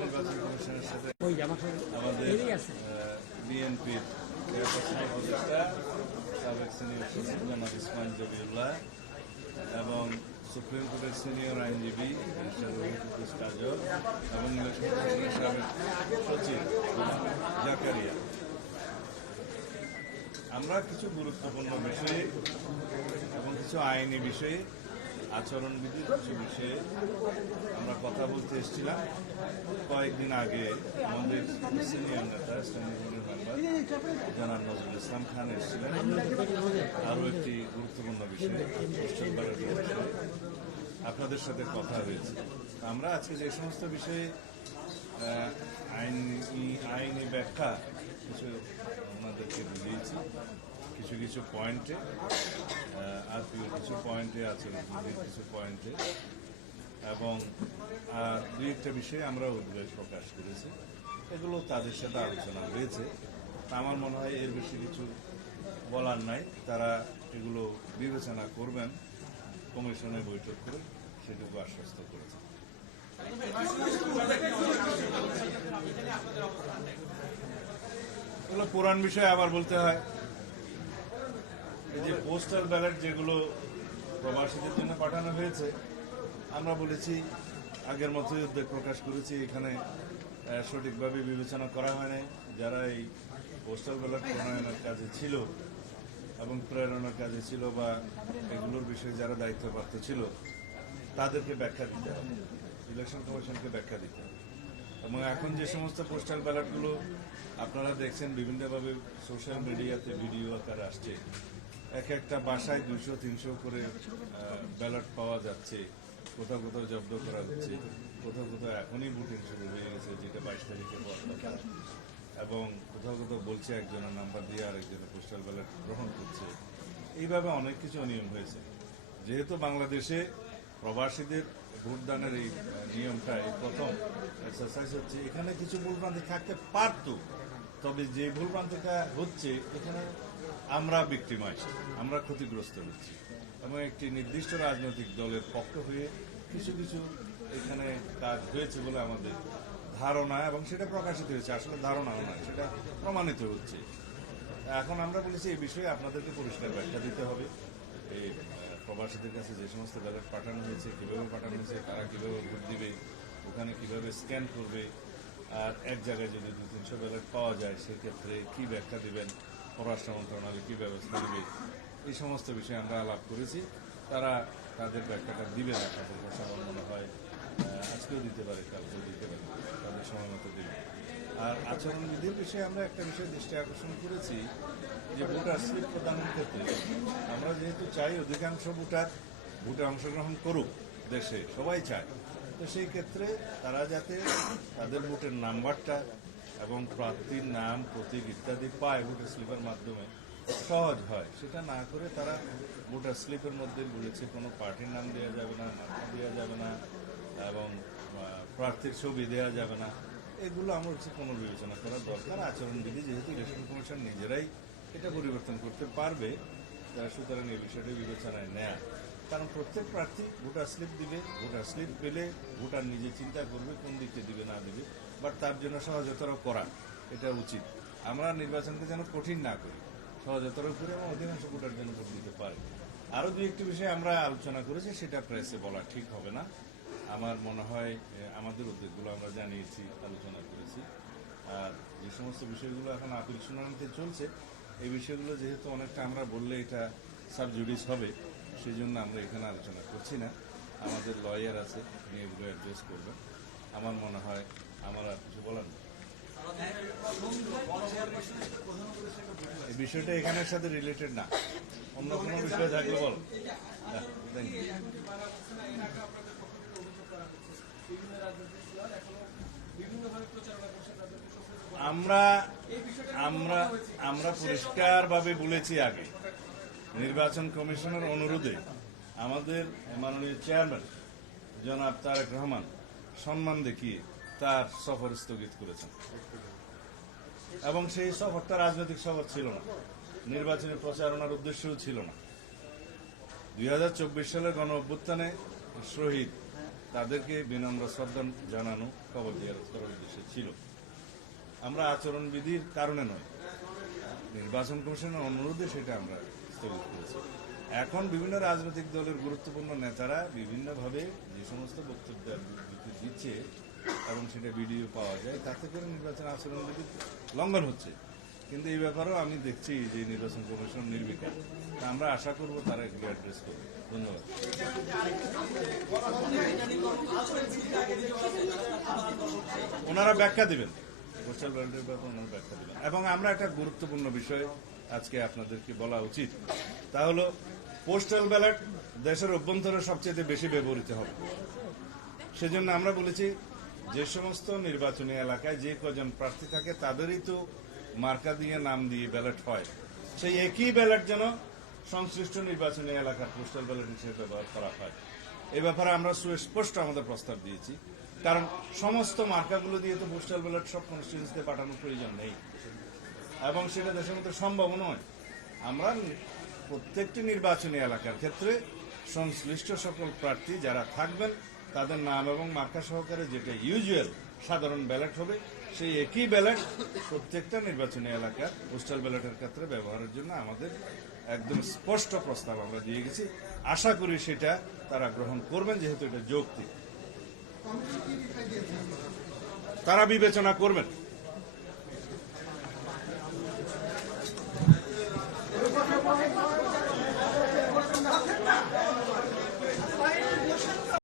নির্বাচন কমিশনের সাথে আমাদের বিএনপির উপদেষ্টা সাবেক সিনিয়র সচিব জনাব ইসমাইল জবিউল্লাহ এবং সুপ্রিম কোর্টের সিনিয়র আইনজীবী কাজল এবং ইলেকশন কমিশনের সাবেক সচিব জাকারিয়া, আমরা কিছু গুরুত্বপূর্ণ বিষয়ে এবং কিছু আইনি বিষয়ে, আচরণবিধির কিছু বিষয়ে আমরা কথা বলতে এসেছিলাম। কয়েকদিন আগে আমাদের সিনিয়র নেতা স্ট্যান্ডিং কমিটির মেম্বার জনাব নজরুল ইসলাম খান এসেছিলেন আরও একটি গুরুত্বপূর্ণ বিষয় আপনাদের সাথে কথা হয়েছে। আমরা আজকে যে সমস্ত বিষয়ে আইনি ব্যাখ্যা কিছু ওনাদেরকে বুঝিয়েছি, কিছু কিছু পয়েন্টে আর কিছু পয়েন্টে আছে, কিছু পয়েন্টে এবং দুই একটা বিষয়ে আমরা উদ্বেগ প্রকাশ করেছি। এগুলো তাদের সাথে আলোচনা হয়েছে। আমার মনে হয় এর বেশি কিছু বলার নাই। তারা এগুলো বিবেচনা করবেন, কমিশনে বৈঠক করে সেটুকু আশ্বস্ত করেছে। এগুলো পুরান বিষয় আবার বলতে হয়। এই যে পোস্টাল ব্যালট যেগুলো প্রবাসীদের জন্য পাঠানো হয়েছে, আমরা বলেছি আগের মতোই উদ্বেগ প্রকাশ করেছি। এখানে সঠিকভাবে বিবেচনা করা হয়নি। যারা এই পোস্টাল ব্যালট প্রণয়নের কাজে ছিল এবং প্রেরণার কাজে ছিল বা এগুলোর বিষয়ে যারা দায়িত্বপ্রাপ্ত ছিল, তাদেরকে ব্যাখ্যা দিতে হবে, ইলেকশন কমিশনকে ব্যাখ্যা দিতে হবে। এবং এখন যে সমস্ত পোস্টাল ব্যালটগুলো আপনারা দেখছেন বিভিন্নভাবে সোশ্যাল মিডিয়াতে ভিডিও আকারে আসছে, এক একটা বাসায় 200-300 করে ব্যালট পাওয়া যাচ্ছে, কোথাও কোথাও জব্দ করা হচ্ছে, কোথাও কোথাও এখনই ভোটিং শুরু হয়ে গেছে, যেটা 22 তারিখে কথা, এবং কোথাও কোথাও বলছে একজনের নাম্বার দিয়ে আরেকজনের পোস্টাল ব্যালট গ্রহণ করছে। এইভাবে অনেক কিছু অনিয়ম হয়েছে। যেহেতু বাংলাদেশে প্রবাসীদের ভোটদানের এই নিয়মটা এই প্রথম এক্সারসাইজ হচ্ছে, এখানে কিছু ভুলভ্রান্তি থাকতে পারত, তবে যে ভুলভ্রান্তিটা হচ্ছে এখানে আমরা ভিকটিমাইজ, আমরা ক্ষতিগ্রস্ত হচ্ছি এবং একটি নির্দিষ্ট রাজনৈতিক দলের পক্ষ হয়ে কিছু কিছু এখানে কাজ হয়েছে বলে আমাদের ধারণা, এবং সেটা প্রকাশিত হয়েছে। আসলে ধারণাও নয়, সেটা প্রমাণিত হচ্ছে। এখন আমরা বলেছি এই বিষয়ে আপনাদেরকে পরিষ্কার ব্যাখ্যা দিতে হবে। এই প্রবাসীদের কাছে যে সমস্ত ব্যালট পাঠানো হয়েছে, কীভাবে পাঠানো হয়েছে, তারা কীভাবে ভোট দিবে, ওখানে কীভাবে স্ক্যান করবে, আর এক জায়গায় যদি 200-300 ব্যালট পাওয়া যায় সেক্ষেত্রে কী ব্যাখ্যা দিবেন, পররাষ্ট্র মন্ত্রণালয় কী ব্যবস্থা নেবে, এই সমস্ত বিষয়ে আমরা আলাপ করেছি। তারা তাদের ব্যাখ্যাটা দিবেন। আপনাদের ভাষা মনে হয় আজকেও দিতে পারে, কালকেও দিতে পারে, তাদের সময় মতো দেবে। আর আচরণবিধির বিষয়ে আমরা একটা বিষয় দৃষ্টি আকর্ষণ করেছি যে ভোটার স্লিপ প্রদানের ক্ষেত্রে আমরা যেহেতু চাই অধিকাংশ ভোটে অংশগ্রহণ করুক, দেশে সবাই চায়, তো সেই ক্ষেত্রে তারা যাতে তাদের ভোটের নাম্বারটা এবং প্রার্থীর নাম, প্রতীক ইত্যাদি পায় ভোটার স্লিপের মাধ্যমে, সহজ হয়। সেটা না করে তারা ভোটার স্লিপের মধ্যে বলেছে কোনো পার্টির নাম দেওয়া যাবে না, মার্কা দেওয়া যাবে না এবং প্রার্থীর ছবি দেওয়া যাবে না। এগুলো আমার হচ্ছে কোনো বিবেচনা করার দরকার। আচরণবিধি যেহেতু ইলেকশন কমিশন নিজেরাই এটা পরিবর্তন করতে পারবে, সুতরাং এই বিষয়টি বিবেচনায় নেয়া। কারণ প্রত্যেক প্রার্থী ভোটার স্লিপ দিবে, ভোটার স্লিপ পেলে ভোটার নিজে চিন্তা করবে কোন দিকে দিবে না দিবে, বাট তার জন্য সহজতর করা এটা উচিত। আমরা নির্বাচনকে যেন কঠিন না করি, সহজতর করে এবং অধিকাংশ ভোটার যেন ভোট দিতে পারে। আরও দুই একটি বিষয় আমরা আলোচনা করেছি, সেটা প্রেসে বলা ঠিক হবে না। আমার মনে হয় আমাদের উদ্যোগগুলো আমরা জানিয়েছি, আলোচনা করেছি। আর যে সমস্ত বিষয়গুলো এখন আপিল শুনানিতে চলছে, এই বিষয়গুলো যেহেতু অনেকটা আমরা বললে এটা সাবজুডিস হবে, সেই জন্য আমরা এখানে আলোচনা করছি না। আমাদের লয়ার আছে, তিনি এগুলো অ্যাড্রেস করবেন। আমার মনে হয় আমার আর কিছু বলার নেই। এই বিষয়টা এখানের সাথে রিলেটেড না, অন্য কোনো বিষয় থাকলে বল। আমরা আমরা আমরা পরিষ্কারভাবে বলেছি আগে, নির্বাচন কমিশনের অনুরোধে আমাদের মাননীয় চেয়ারম্যান জনাব তারেক রহমান সম্মান দেখিয়ে তার সফর স্থগিত করেছেন, এবং সেই সফরটা রাজনৈতিক সফর ছিল না, নির্বাচনী প্রচারণার উদ্দেশ্যও ছিল না। 2024 সালের গণ অভ্যুত্থানে শহীদ তাদেরকে বিনম্র শ্রদ্ধা জানানো কবর জিয়ারত করার উদ্দেশ্যে ছিল। আমরা আচরণবিধির কারণে নয়, নির্বাচন কমিশনের অনুরোধে সেটা আমরা স্থগিত করেছি। এখন বিভিন্ন রাজনৈতিক দলের গুরুত্বপূর্ণ নেতারা বিভিন্নভাবে যে সমস্ত বক্তব্য দিচ্ছে এবং সেটা ভিডিও পাওয়া যায়, তাতে করে নির্বাচন আচরণবিধি লঙ্ঘন হচ্ছে। কিন্তু এই ব্যাপারেও আমি দেখছি যে নির্বাচন কমিশন নির্বিকার। তা আমরা আশা করব তারা এগুলো অ্যাড্রেস করবে। ধন্যবাদ। ওনারা ব্যাখ্যা দিবেন, পোস্টাল ব্যালটের ব্যাপারে ওনারা ব্যাখ্যা দিবেন। এবং আমরা একটা গুরুত্বপূর্ণ বিষয় আজকে আপনাদেরকে বলা উচিত, তা হলো পোস্টাল ব্যালট দেশের অভ্যন্তরে সবচেয়ে বেশি ব্যবহৃত হবে। সেজন্য আমরা বলেছি যে সমস্ত নির্বাচনী এলাকায় যে কজন প্রার্থী থাকে তাদেরই তো মার্কা দিয়ে নাম দিয়ে ব্যালট হয়, সেই একই ব্যালট যেন সংশ্লিষ্ট নির্বাচনী এলাকার পোস্টাল ব্যালট হিসেবে ব্যবহার করা হয়। এ ব্যাপারে আমরা সুস্পষ্ট আমাদের প্রস্তাব দিয়েছি, কারণ সমস্ত মার্কাগুলো দিয়ে তো পোস্টাল ব্যালট সব কনস্টিটিউয়েন্সিতে পাঠানোর প্রয়োজন নেই এবং সেটা দেশের মধ্যে সম্ভব নয়। আমরা প্রত্যেকটি নির্বাচনী এলাকার ক্ষেত্রে সংশ্লিষ্ট সকল প্রার্থী যারা থাকবেন তাদের নাম এবং মার্কা সহকারে যেটা ইউজুয়াল সাধারণ ব্যালট হবে, সেই একই ব্যালট প্রত্যেকটা নির্বাচনী এলাকার পোস্টাল ব্যালটের ক্ষেত্রে ব্যবহারের জন্য আমাদের একদম স্পষ্ট প্রস্তাব আমরা দিয়ে গেছি। আশা করি সেটা তারা গ্রহণ করবেন, যেহেতু এটা যৌক্তিক। তারা বিবেচনা করবেন।